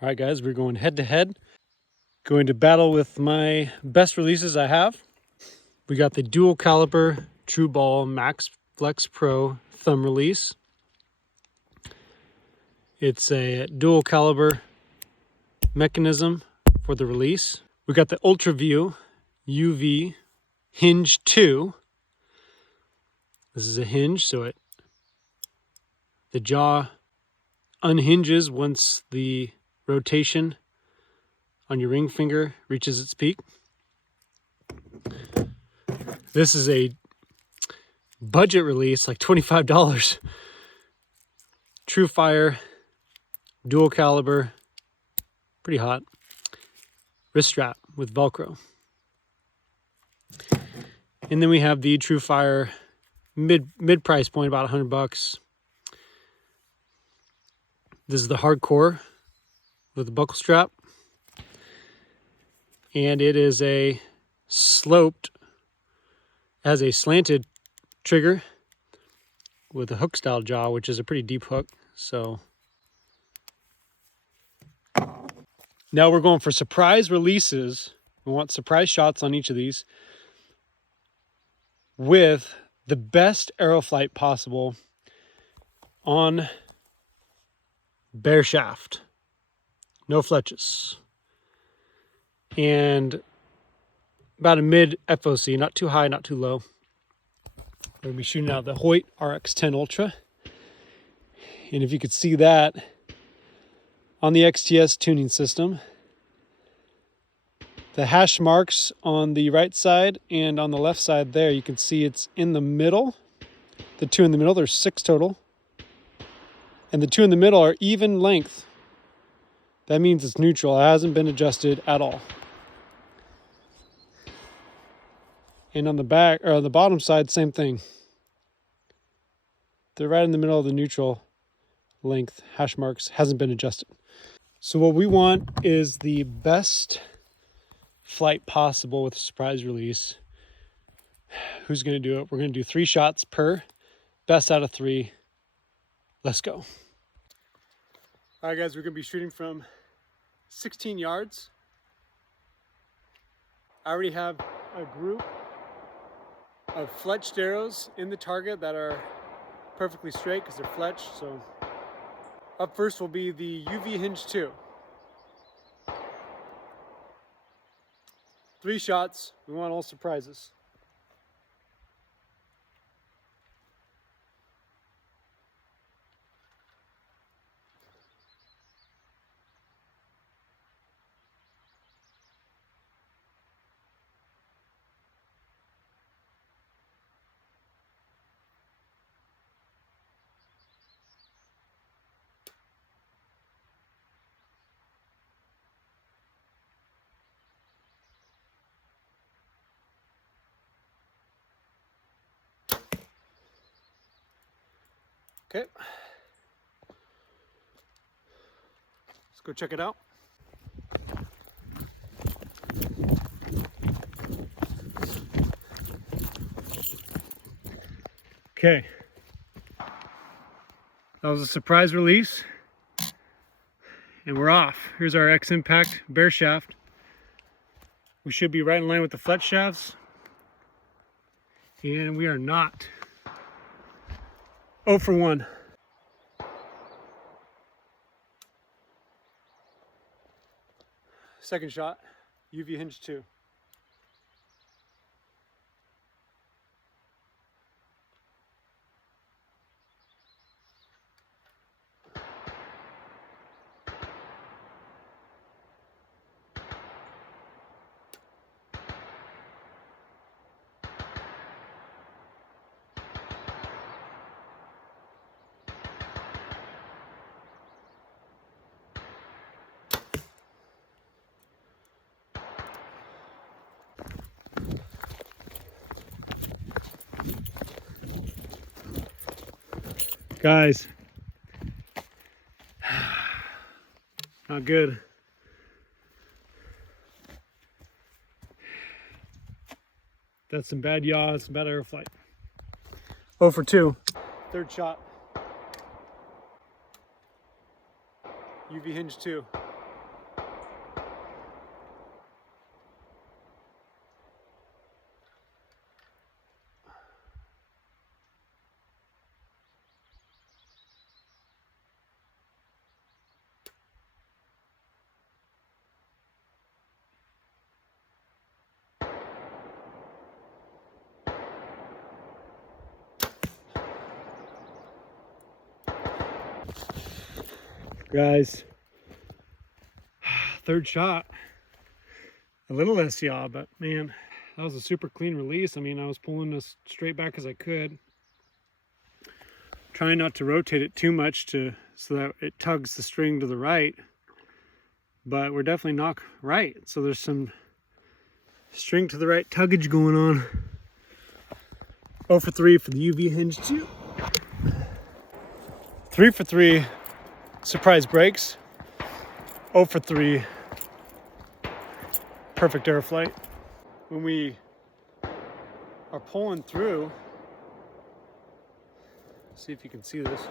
All right, guys, we're going head to head. Going to battle with my best releases I have. We got the dual caliber True Ball Max Flex Pro thumb release. It's a dual caliber mechanism for the release. We got the Ultra View UV Hinge 2. This is a hinge, so the jaw unhinges once the rotation on your ring finger reaches its peak. This is a budget release, like $25. True Fire, dual caliber, pretty hot. Wrist strap with Velcro. And then we have the True Fire mid price point, about $100. This is the hardcore with a buckle strap. And it is a sloped, has a slanted trigger with a hook style jaw, which is a pretty deep hook. So now we're going for surprise releases. We want surprise shots on each of these with the best arrow flight possible on bare shaft. No fletches. And about a mid FOC, not too high, not too low. We're going to be shooting out the Hoyt RX10 Ultra. And if you could see that on the XTS tuning system, the hash marks on the right side and on the left side there, you can see it's in the middle. The two in the middle, there's 6 total. And the two in the middle are even length. That means it's neutral. It hasn't been adjusted at all. And on the back, or on the bottom side, same thing. They're right in the middle of the neutral length. Hash marks hasn't been adjusted. So what we want is the best flight possible with a surprise release. Who's going to do it? We're going to do 3 shots per. Best out of 3. Let's go. All right, guys, we're going to be shooting from 16 yards. I already have a group of fletched arrows in the target that are perfectly straight because they're fletched. So up first will be the UV Hinge 2. 3 shots. We want all surprises. Okay. Let's go check it out. Okay. That was a surprise release. And we're off. Here's our X Impact bare shaft. We should be right in line with the fletch shafts. And we are not. 0 for 1. Second shot, UV Hinge 2. Guys, not good. That's some bad yaw, some bad arrow flight. 0 for 2. Third shot. UV Hinge 2. Guys, third shot. A little less yaw, but man, that was a super clean release. I mean, I was pulling as straight back as I could. Trying not to rotate it too much so that it tugs the string to the right. But we're definitely knock right. So there's some string to the right tuggage going on. 0 for 3 for the UV hinge too. 3 for 3 surprise breaks. 0 for 3 perfect air flight. When we are pulling through, see if you can see this.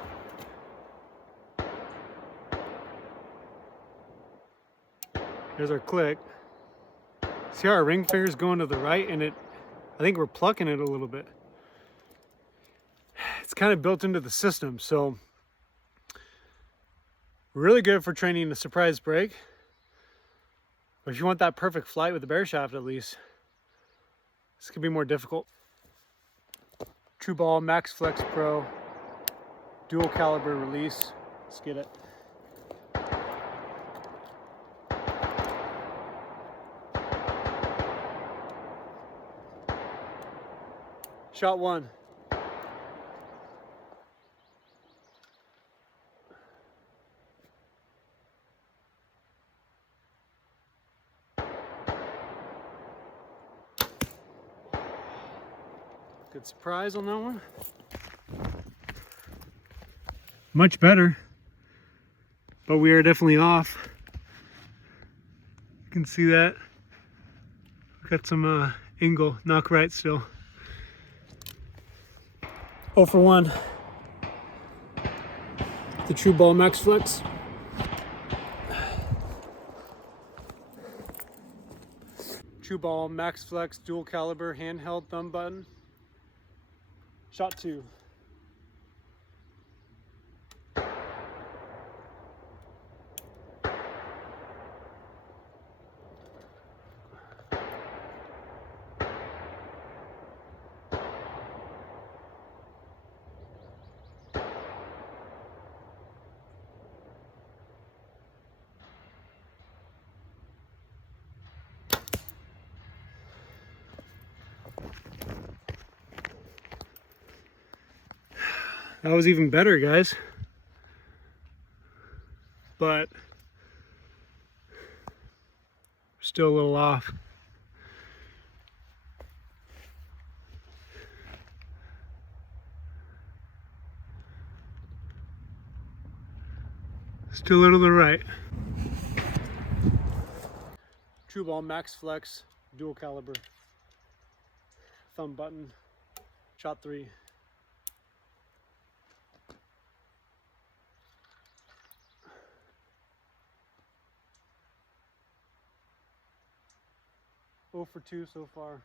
There's our click. See how our ring finger's going to the right, and I think we're plucking it a little bit. It's kind of built into the system, so really good for training the surprise break. But if you want that perfect flight with the bear shaft, at least, this could be more difficult. True Ball Max Flex Pro dual caliber release. Let's get it. Shot 1. Good surprise on that one. Much better, but we are definitely off. You can see that. Got some angle, knock right still. 0 for 1. The True Ball Max Flex. True Ball Max Flex dual caliber handheld thumb button. Shot 2. That was even better, guys. But still a little off. Still a little to the right. True Ball Max Flex dual caliber thumb button. Shot 3. For 2 so far.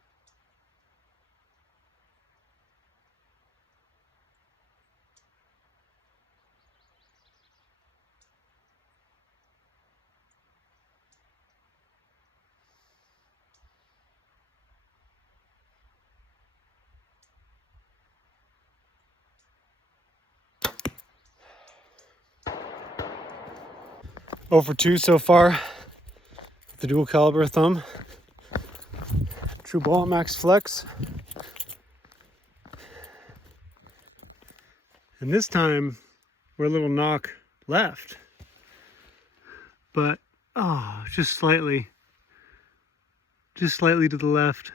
For 2 so far. The dual caliber thumb. True Ball Max Flex. And this time we're a little knock left. But just slightly to the left.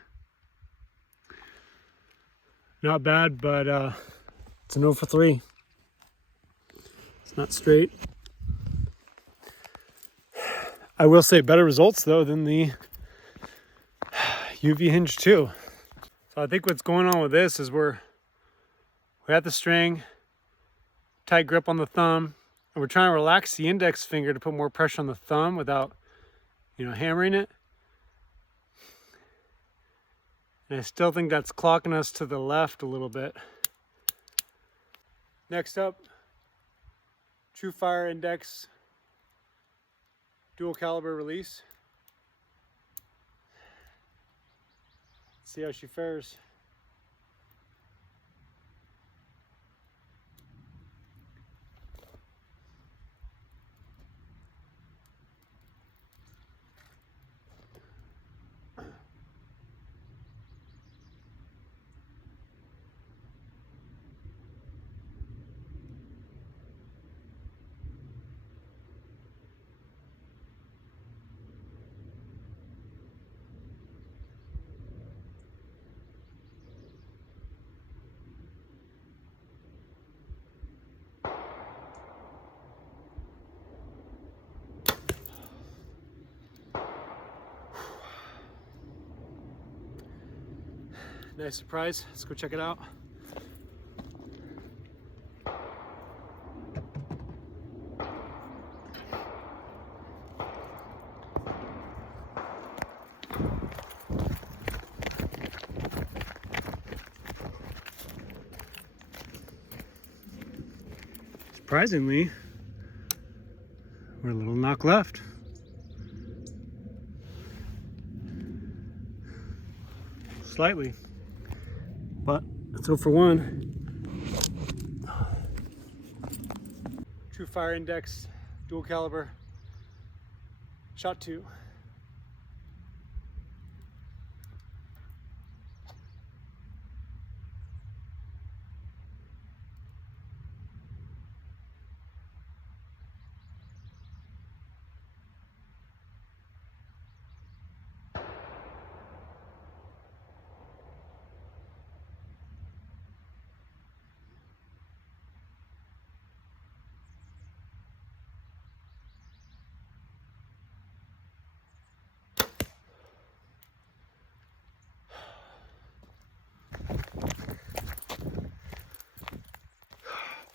Not bad, but it's an 0 for 3. It's not straight. I will say better results though than the UV hinge 2. So I think what's going on with this is we have the string, tight grip on the thumb, and we're trying to relax the index finger to put more pressure on the thumb without, hammering it. And I still think that's clocking us to the left a little bit. Next up, True Fire Index dual caliber release. See how she fares. Nice surprise. Let's go check it out. Surprisingly, we're a little knock left. Slightly, but it's 0 for 1. True Fire Index, dual caliber, shot 2.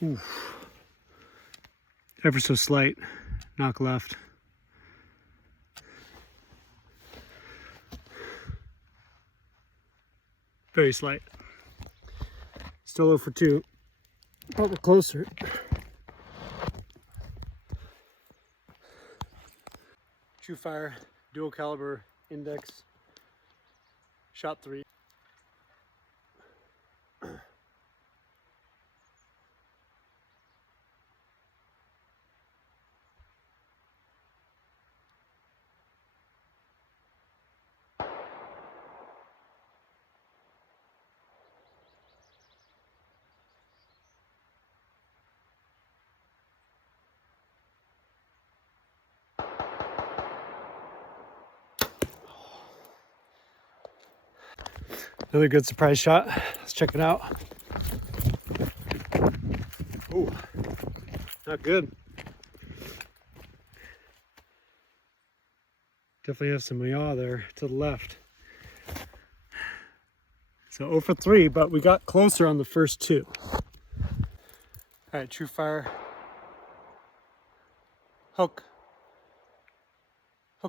Oof. Ever so slight, knock left. Very slight. Still 0 for 2, but we're closer. True Fire, dual caliber index, shot 3. Another good surprise shot. Let's check it out. Ooh, not good. Definitely have some yaw there to the left. So 0 for 3, but we got closer on the first 2. All right, True Fire. Hook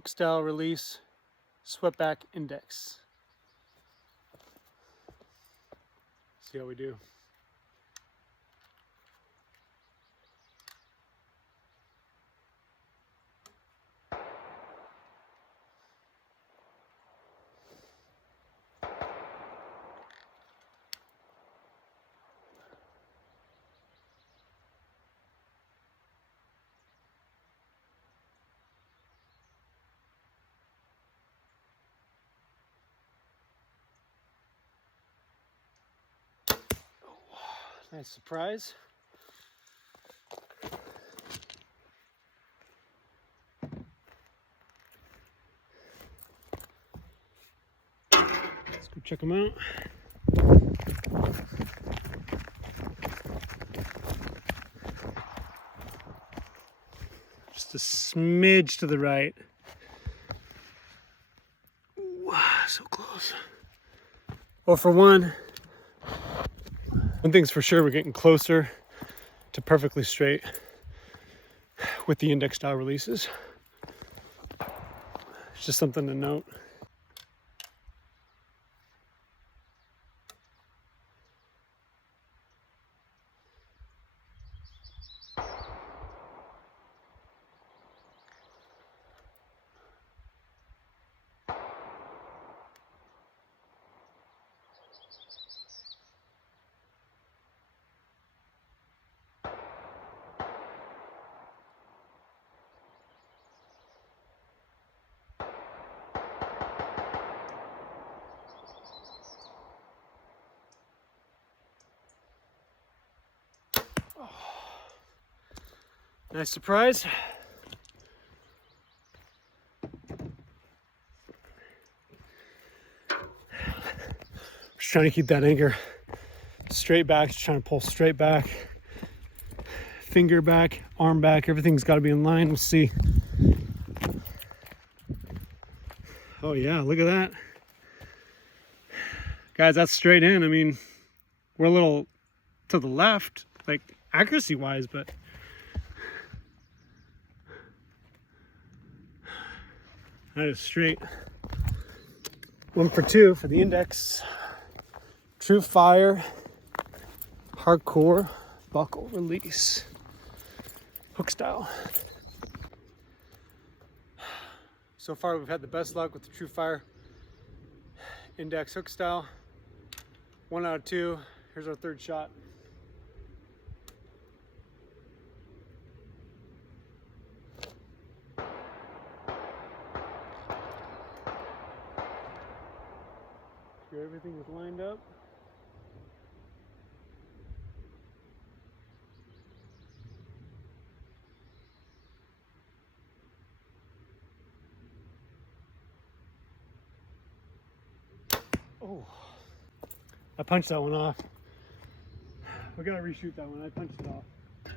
style release, swept back index. See how we do. Nice surprise. Let's go check them out. Just a smidge to the right. Ooh, so close. 0 for 1. One thing's for sure, we're getting closer to perfectly straight with the index style releases. It's just something to note. Nice surprise. Just trying to keep that anchor straight back, just trying to pull straight back. Finger back, arm back, everything's got to be in line. We'll see. Oh yeah, look at that. Guys, that's straight in. I mean, we're a little to the left, like accuracy wise, but that is straight. 1 for 2 for the index. True fire, hardcore, buckle release, hook style. So far we've had the best luck with the True Fire index hook style. 1 out of 2. Here's our third shot. Sure everything is lined up. Oh, I punched that one off. We gotta reshoot that one. I punched it off.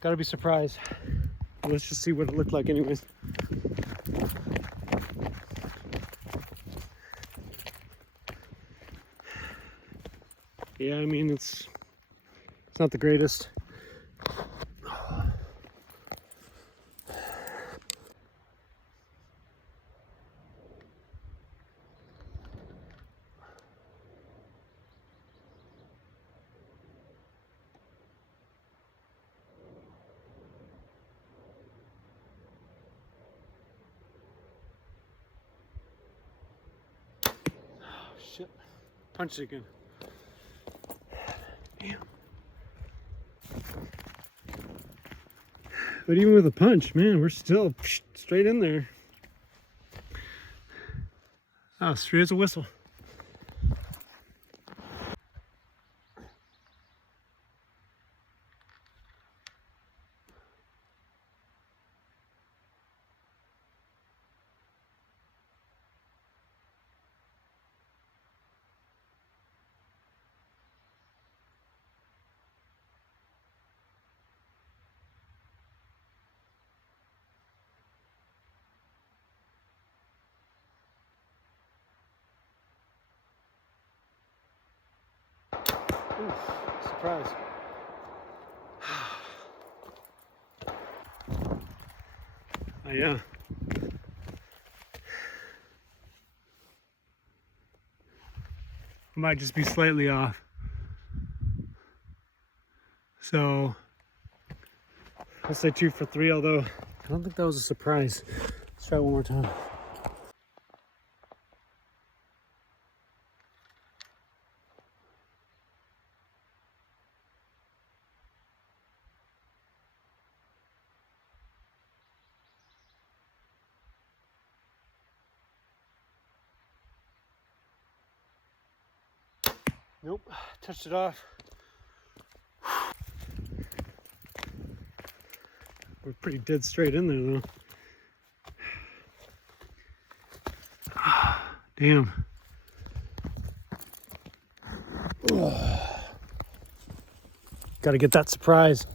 Gotta be surprised. Let's just see what it looked like anyways. Yeah, I mean, it's not the greatest. Shit. Punched it again. Damn. But even with a punch, man, we're still straight in there. Ah, straight as a whistle. Ooh, surprise. Oh, yeah. Might just be slightly off. So, I'll say 2 for 3, although I don't think that was a surprise. Let's try it one more time. Nope, touched it off. We're pretty dead straight in there though. Damn. Gotta get that surprise.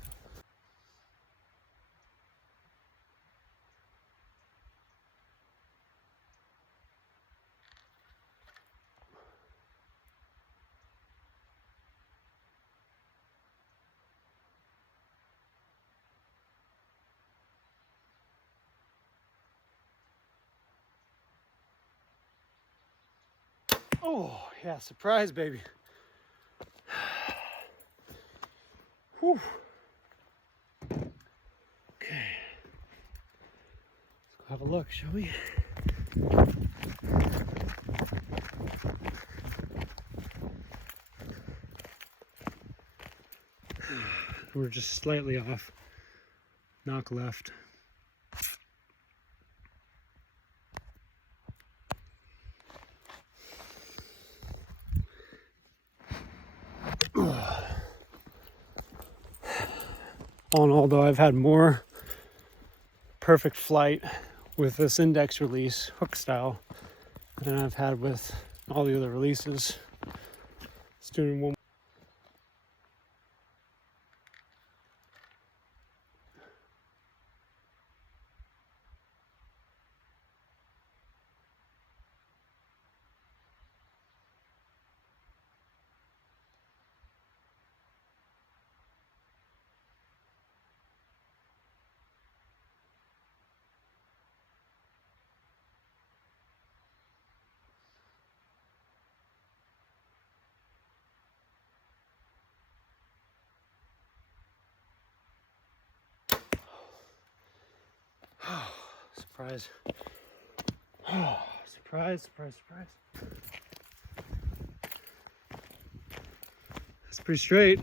Oh, yeah, surprise, baby. Whew. Okay. Let's go have a look, shall we? We're just slightly off. Knock left. All in all, though, I've had more perfect flight with this index release hook style than I've had with all the other releases. Let's do one. surprise. Oh, surprise, surprise, surprise. That's pretty straight.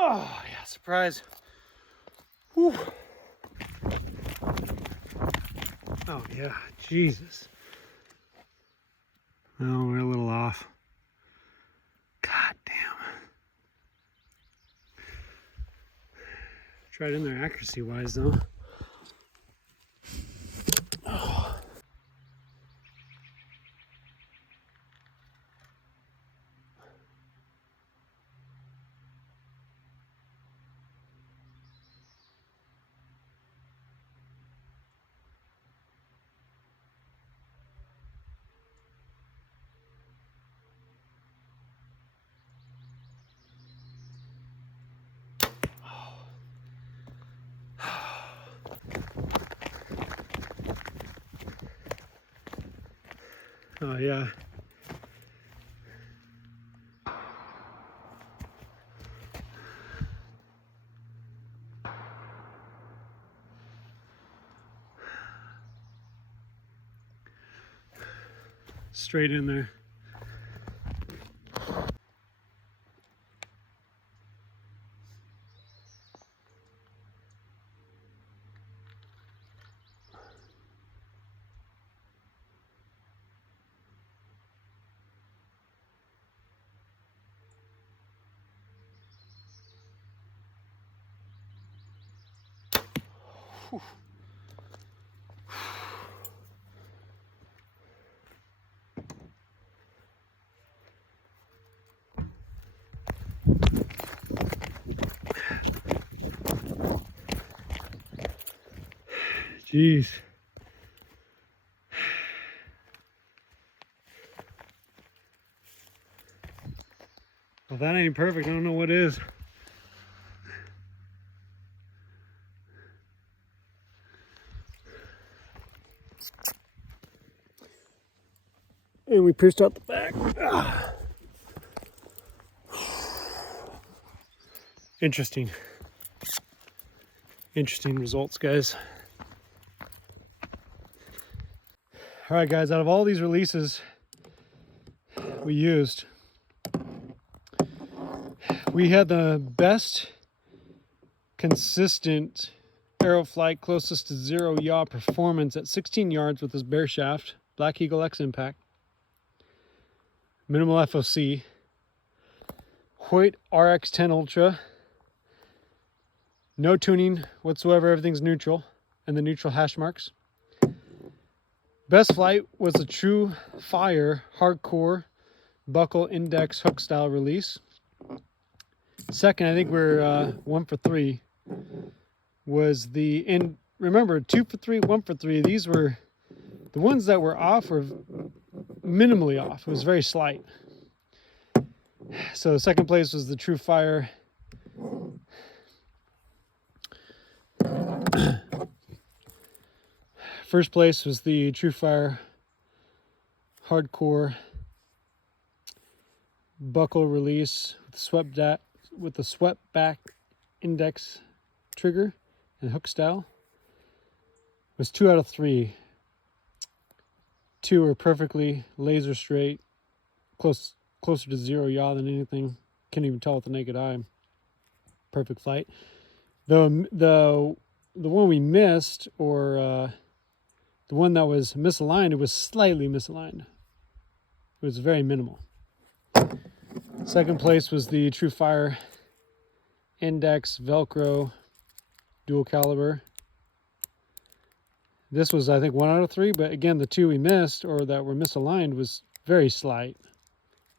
Oh, yeah, surprise. Whew. Oh, yeah, Jesus. Oh, we're a little off. God damn. Tried in there accuracy-wise, though. Oh. Oh, yeah. Straight in there. Whew. Jeez. Well, that ain't perfect. I don't know what is. And we pierced out the back. Ah. Interesting. Interesting results, guys. All right, guys, out of all these releases we used, we had the best consistent arrow flight closest to 0 yaw performance at 16 yards with this bare shaft, Black Eagle X Impact, minimal FOC, Hoyt RX10 Ultra, no tuning whatsoever, everything's neutral, and the neutral hash marks. Best flight was a True Fire Hardcore Buckle Index Hook Style release. Second, I think we're 1 for 3, was the, and remember, 2 for 3, 1 for 3, these were, the ones that were off were minimally off. It was very slight. So second place was the True Fire. First place was the True Fire Hardcore Buckle release with the swept back index trigger and hook style. It was 2 out of 3. 2 were perfectly laser straight, closer to 0 yaw than anything. Can't even tell with the naked eye. Perfect flight. The one we missed, or the one that was misaligned, it was slightly misaligned. It was very minimal. Second place was the True Fire Index Velcro dual caliber. This was, I think, 1 out of 3, but again, the 2 we missed, or that were misaligned, was very slight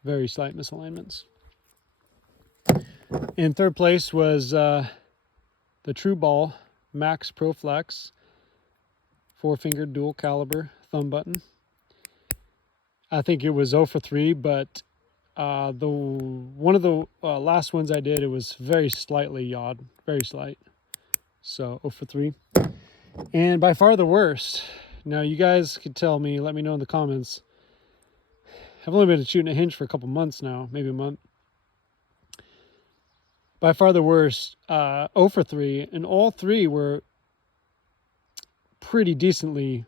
misalignments. In third place was the True Ball Max Pro Flex 4-finger dual caliber thumb button. I think it was 0 for 3, but one of the last ones I did, it was very slightly yawed, very slight. So 0 for 3. And by far the worst. Now you guys could tell me, let me know in the comments. I've only been shooting a hinge for a couple months now, maybe a month. By far the worst, 0 for 3, and all 3 were pretty decently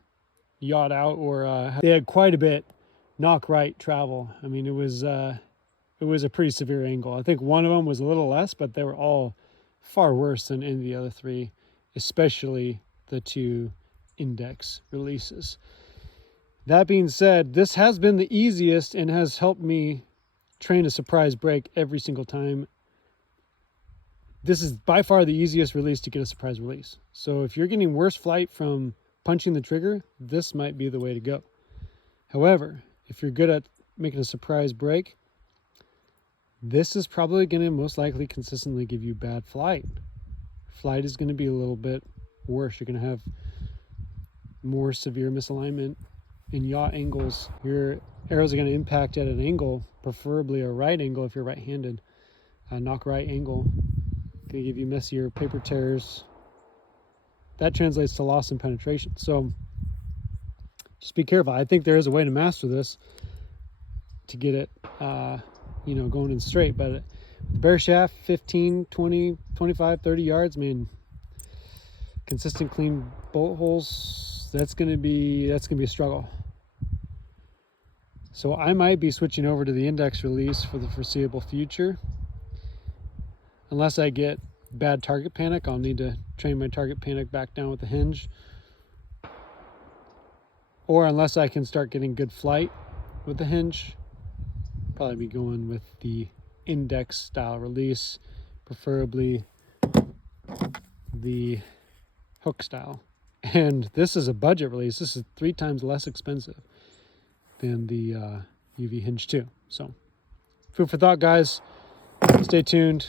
yawed out, or they had quite a bit knock right travel. I mean, it was a pretty severe angle. I think one of them was a little less, but they were all far worse than any of the other 3, especially the 2 index releases. That being said, this has been the easiest and has helped me train a surprise break every single time. This is by far the easiest release to get a surprise release. So if you're getting worse flight from punching the trigger, this might be the way to go. However, if you're good at making a surprise break, this is probably going to most likely consistently give you bad flight. Flight is going to be a little bit worse. You're going to have more severe misalignment and yaw angles. Your arrows are going to impact at an angle, preferably a right angle if you're right-handed. Knock right angle. Going to give you messier paper tears. That translates to loss in penetration. So just be careful. I think there is a way to master this to get it, going in straight. But bare shaft, 15, 20, 25, 30 yards, man, consistent clean bolt holes, that's going to be a struggle. So I might be switching over to the index release for the foreseeable future. Unless I get bad target panic, I'll need to train my target panic back down with the hinge. Or unless I can start getting good flight with the hinge, probably be going with the index style release, preferably the hook style. And this is a budget release. This is 3 times less expensive than the UV Hinge 2. So food for thought, guys. Stay tuned.